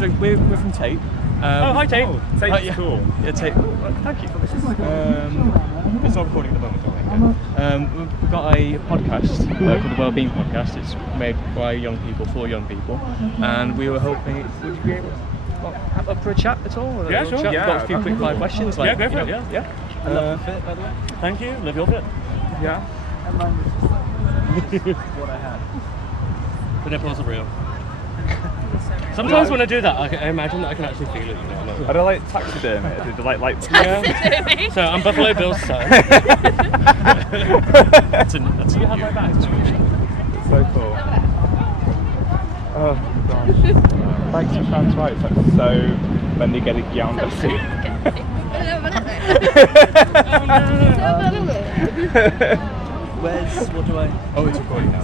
So we're from Tape. Hi Tape. Tape's cool. Yeah, Tape. Thank you. It's not recording at the moment, I think. We've got a podcast called the Wellbeing Podcast. It's made by young people for young people, and we were hoping, would you be able to have up for a chat at all? Yeah, sure. We've got a few quick fire questions. Like, go for it. Yeah. I love your fit, by the way. Thank you. Love your fit. Yeah. And mine was just like what I had. The nipples are real. Sometimes when I do that, I imagine that I can actually feel it. You know, I don't like taxidermy. I do like yeah. So I'm Buffalo Bill's son. That's you have my back. so cool. Oh gosh. Thanks for Fran's right. It's so when they get it down the What do I? Oh, it's recording now.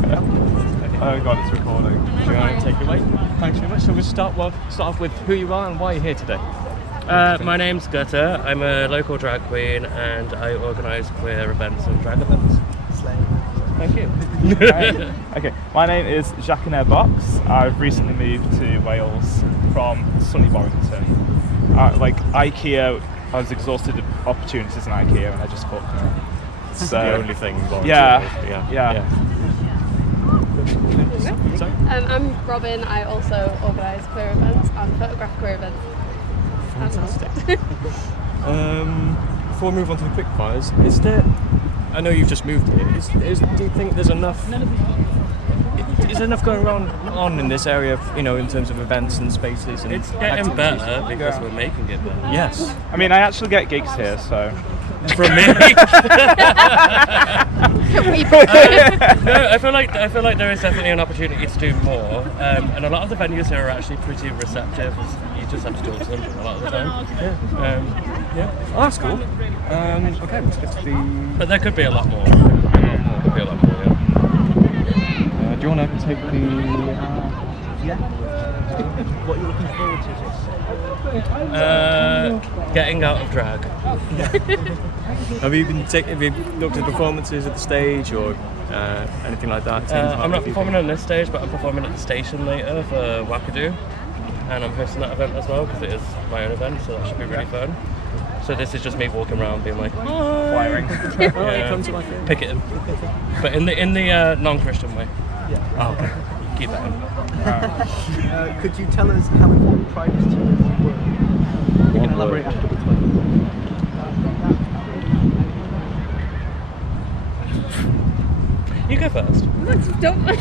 Oh god, it's recording. Do you want to take it away? Thanks very much. So we'll start off with who you are and why you're here today. My name's Gutter. I'm a local drag queen and I organise queer events and drag events. Thank you. Okay, my name is Jacques Box. I've recently moved to Wales from sunny Warrington. Like IKEA, I was exhausted of opportunities in IKEA and I just thought, It's the only thing. Yeah. I'm Robin. I also organise queer events and photograph queer events. Fantastic. Before we move on to the quick fires, is there? I know you've just moved here. Do you think there's enough? Is there enough going on in this area? In terms of events and spaces and It's getting better because we're making it better. Yes. I mean, I actually get gigs here, so. From me. No, I feel like there is definitely an opportunity to do more, and a lot of the venues here are actually pretty receptive. You just have to talk to them a lot of the time. Yeah. Oh, that's cool. Okay, let's get to the. But there could be a lot more. Could be a lot more. Yeah. Do you want to take the? Yeah. What are you looking forward to? Getting out of drag. Have you looked at performances at the stage or anything like that? I'm not performing on this stage, but I'm performing at the station later for Wakadoo, and I'm hosting that event as well because it is my own event, so that should be really fun. So this is just me walking around being like, Firing. Come to my thing. picketing, but in the non-Christian way. Yeah. Oh, okay. Keep that in. Could you tell us how important Pride is to you? We can elaborate afterwards. You go first. Don't. What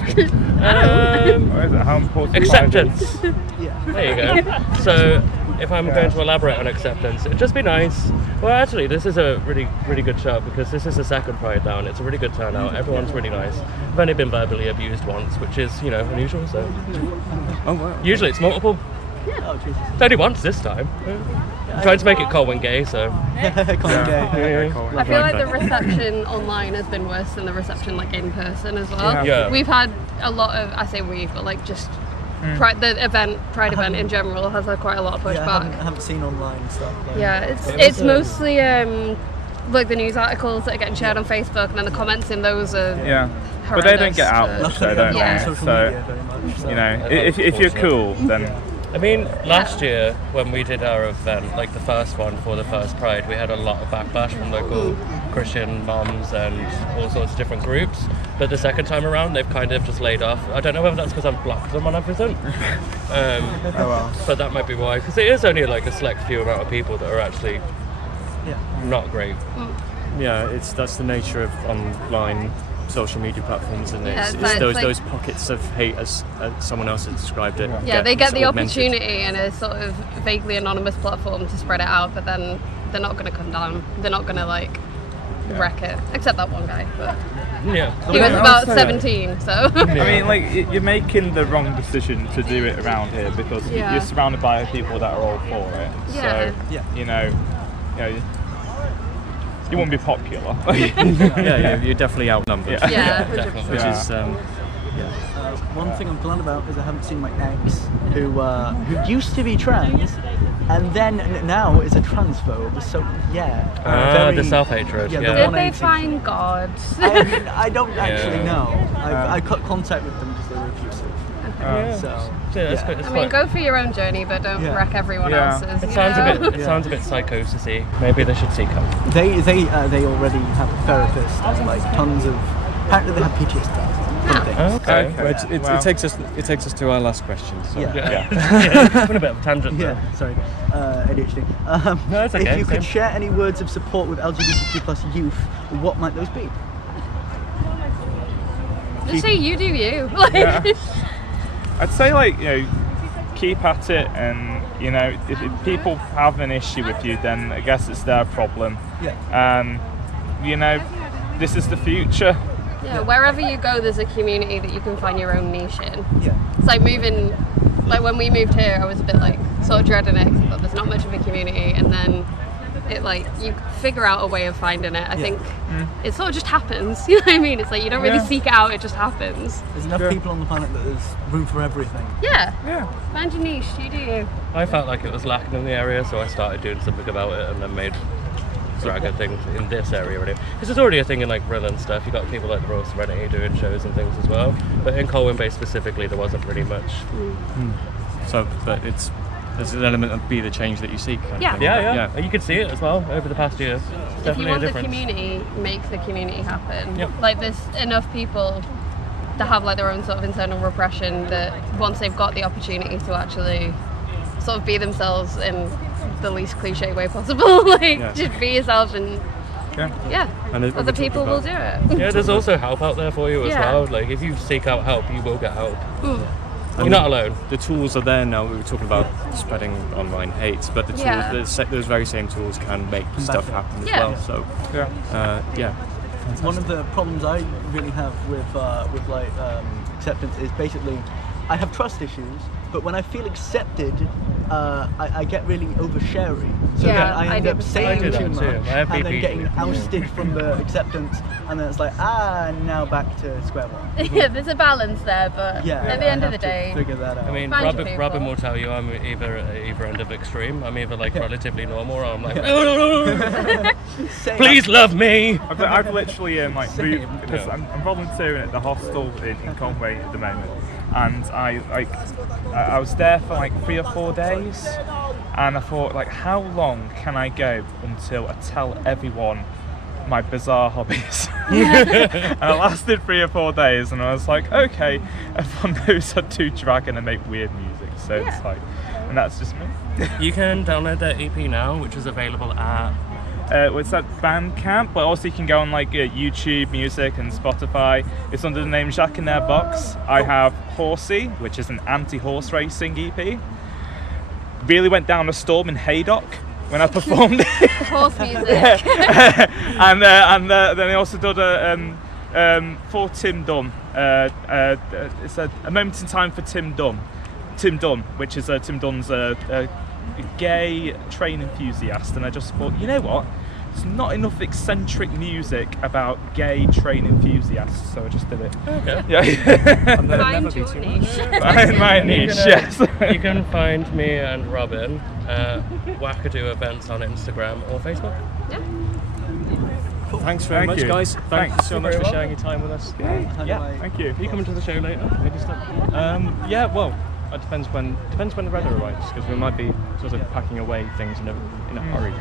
is it? How important? Acceptance. Yeah. There you go. So, if I'm going to elaborate on acceptance, it'd just be nice. Well, actually, this is a really, really good show because this is the second Pride down. It's a really good turnout. Everyone's really nice. I've only been verbally abused once, which is, unusual. So, Oh wow. usually it's multiple. Oh, Jesus. It's only once this time. I'm trying to make it Colwyn gay, so. I feel like the reception online has been worse than the reception in person as well. Yeah. We've had a lot of, I say we've, but just Pride event in general has had quite a lot of pushback. I haven't seen online stuff. It's mostly the news articles that are getting shared on Facebook, and then the comments in those are But they don't get out much, Luckily, don't I'm not they? on social media very much. So. If you're cool, then. I mean, last year when we did our event, the first one for the first Pride, we had a lot of backlash from local Christian moms and all sorts of different groups. But the second time around, they've kind of just laid off. I don't know whether that's because I've blocked them on everything. But that might be why. Because it is only a select few amount of people that are actually not great. Yeah, that's the nature of online social media platforms, and Yeah, it's those pockets of hate, as someone else has described it. Yeah, they get the augmented. opportunity in a sort of vaguely anonymous platform to spread it out, but then they're not going to come down. They're not going to wreck it, except that one guy. But Yeah. he was about 17, so. I mean, you're making the wrong decision to do it around here because you're surrounded by people that are all for it. Yeah. So, you won't be popular. yeah, you're definitely outnumbered. Yeah, Which is One thing I'm glad about is I haven't seen my ex, who used to be trans, and then now is a transphobe. So the self-hatred. Yeah, Yeah. Did they find God? I don't actually know. I cut contact with them because they were abusive. So It's good. It's I mean, quite- go for your own journey, but don't Yeah. wreck everyone Yeah. else's. It you sounds know? a bit. It sounds a bit psychosis-y. Maybe they should seek help. they already have a therapist and like tons of. Apparently they have PTSD. Okay. Well, Wow. it takes us to our last question. So. Yeah. Yeah. Went a bit of a tangent there. Yeah, sorry, ADHD. No, it's okay, If you same. could share any words of support with LGBTQ+ youth, what might those be? Just say you do you. Like, Yeah. I'd say keep at it, and if people have an issue with you, then I guess it's their problem. Yeah. This is the future. yeah, wherever you go, there's a community that you can find your own niche in. Yeah. It's like moving, like when we moved here, I was a bit like sort of dreading it, 'cause I thought there's not much of a community, and then it like you figure out a way of finding it. I think it sort of just happens. You know what I mean? It's like you don't really Yeah. seek it out; it just happens. There's enough Sure. people on the planet that there's room for everything. Yeah, Yeah. find your niche. You do you. I felt like it was lacking in the area, so I started doing something about it, and then made drag a thing in this area already. Because there's already a thing in like Brill and stuff. You got people like the Royal Serenity doing shows and things as well. But in Colwyn Bay specifically, there wasn't really much. So, but there's an element of be the change that you seek. Kind Yeah. Of thing. Yeah. You could see it as well over the past year. It's If you definitely want a the difference. community, make the community happen. Yep. Like there's enough people to have like their own sort of internal repression that once they've got the opportunity to actually sort of be themselves in the least cliche way possible, like Yeah. just be yourself and Yeah. And other we're talking people will about- do it. Yeah, there's also help out there for you as Yeah. well. Like if you seek out help, you will get help. Mm. You're not alone. The tools are there now. We were talking about spreading online hate, but the tools, Yeah. those very same tools can make stuff happen as Yeah. well. So, Yeah. yeah. One of the problems I really have with acceptance is basically I have trust issues, but when I feel accepted, I get really oversharing. So Yeah, then I I end do up the same. saying I do too that much, too. I have and then BP. getting ousted from the acceptance, and then it's like now back to square one. Yeah, there's a balance there, but Yeah. at the I end of have the to day, figure that out. I mean, Find your Robin people. will tell you I'm either end of extreme. I'm either like relatively normal, or I'm like, Same. please love me. I've literally moved because Yeah. I'm volunteering at the hostel in Conway at the moment, and I was there for like 3 or 4 days, and I thought how long can I go until I tell everyone my bizarre hobbies? And I lasted 3 or 4 days, and I was like, okay, everyone knows I do drag and I make weird music, so it's and that's just me. You can download their EP now, which is available at. It's at Bandcamp, but also you can go on YouTube Music and Spotify. It's under the name Jacques in Their Box. I have Horsey, which is an anti-horse racing EP. Really went down a storm in Haydock when I performed it. horse music. and then I also did for Tim Dunn. It's a moment in time for Tim Dunn. Tim Dunn, which is Tim Dunn's a gay train enthusiast, and I just thought, you know what? There's not enough eccentric music about gay train enthusists, so I just did it. Okay. Yeah. Find your niche. Find my niche, yes. You can find me and Robin at Wakadoo events on Instagram or Facebook. Thanks very Thank much, you. guys. Thank you Thanks. so much for sharing your time with us. Yeah. Thank you. Are you coming to the show later? Maybe stuff. Yeah, well, it depends when the weather arrives, because we might be sort of packing away things in a hurry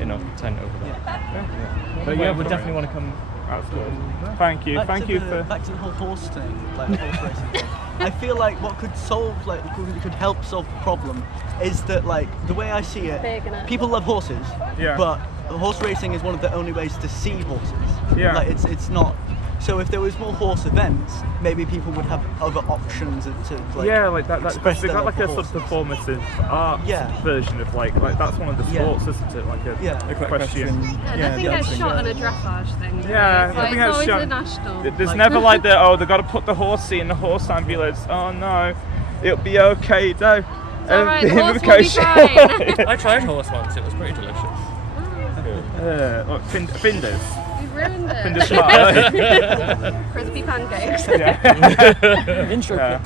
in our tent over there. Yeah. But yeah, we definitely want to come. Absolutely. Thank you. Thank you for. Back to the whole horse thing, like horse racing thing. I feel like what could help solve the problem is that the way I see it, Big, innit? people love horses, Yeah. but horse racing is one of the only ways to see horses. Yeah. It's not. So if there was more horse events, maybe people would have other options to that express they've their got like a love sort for of performative art Yeah. version of like that's one of the Yeah. sports, isn't it? Like a equestrian. question. Yeah, nothing gets shot on a dressage thing. Yeah, it's nothing like, gets always shot. a national. There's never like they've got to put the horsey in the horse ambulance. Oh no, it'll be okay though. It's alright, the horse will be goes, fine. I tried horse once. It was pretty delicious. Look, Finders. You've ruined it. Finders smart. Crispy pancakes. Intro.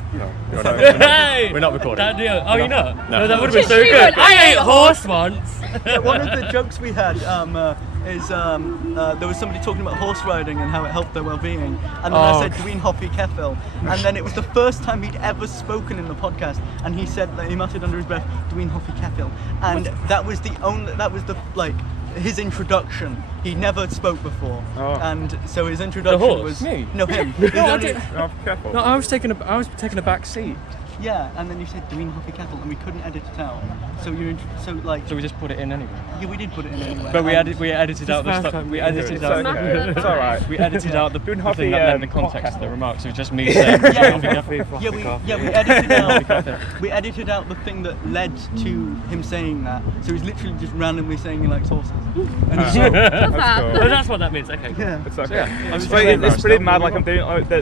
Hey! We're not recording. Oh, you're not? No. That would have been so She good. went, I ate horse once. One of the jokes we had is there was somebody talking about horse riding and how it helped their well-being, and then I said Dween Hoppy Keffel, and then it was the first time he'd ever spoken in the podcast, and he said that he muttered under his breath Dween Hoppy Keffel, and that was his introduction. He never spoke before, and so his introduction horse? was Me? no him. No, I didn't. Oh, careful. No, I was taking a back seat. Yeah, and then you said Dween Hoppy Keffel, and we couldn't edit it out. So So we just put it in anyway. yeah, we did put it in anyway. But we and- edited out the stuff. We edited It's out. okay. It's alright. We edited out the Hoppy, thing that lent the pot context of the kettle. remarks. It was just me saying. we edited out. We edited out the thing that led to him saying that. So he's literally just randomly saying he likes horses. And That's that. cool. Oh, that's what that means. Okay. yeah. It's okay. Yeah, I was But just it's pretty embarrassed. mad. Like I'm doing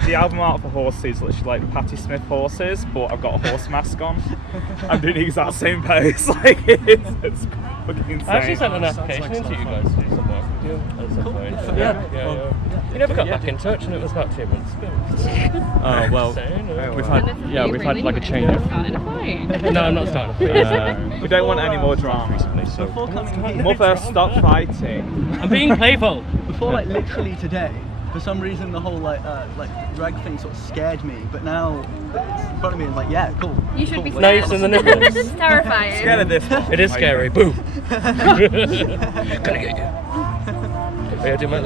the album art for horses, is literally like Patti Smith horses, but I've got a horse mask on. I'm doing the exact same pose. Like it's fucking insane. I actually sent an Sounds application like in to some you fun. guys to do some work with you at some point. Yeah. You never got back in touch, and it was about 2 months ago. Oh well, we've had we've had like a change of. No, I'm not starting. We don't want any more drama. recently, so Before coming here, Mother, stop fighting. I'm being playful. before like literally today, for some reason the whole like drag thing sort of scared me. But now it's in front of me and like, yeah, cool. You should be cool. scared. Nice in the nipples. It's terrifying. Scared of this one. It is scary. Boom. Gonna get you. I do my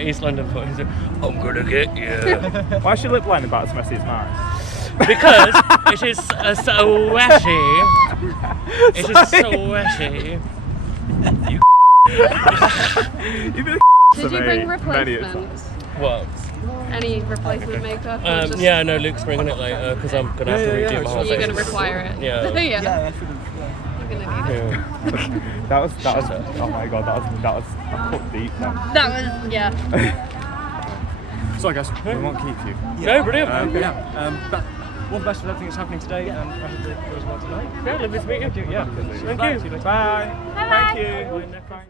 East London voice. I'm gonna get you. Why is she lip lining back to Messi's nice? Because it is so wetty. It is so wetty. You You've been Did you bring replacements? what? Any replacement makeup? or just- Yeah, no, Luke's bringing it later because I'm gonna have to redo my whole You're face. gonna require it. Yeah. yeah. Yeah, I should have. You're gonna need it. that was oh my god, that was a cut deep then. That was sorry guys. We won't keep you. No, brilliant. But all the best with everything that's happening today, and I hope it goes well tonight. Yeah, lovely to meet you. Yeah. Thank you. See you later. Bye. Bye-bye. Thank you. Bye.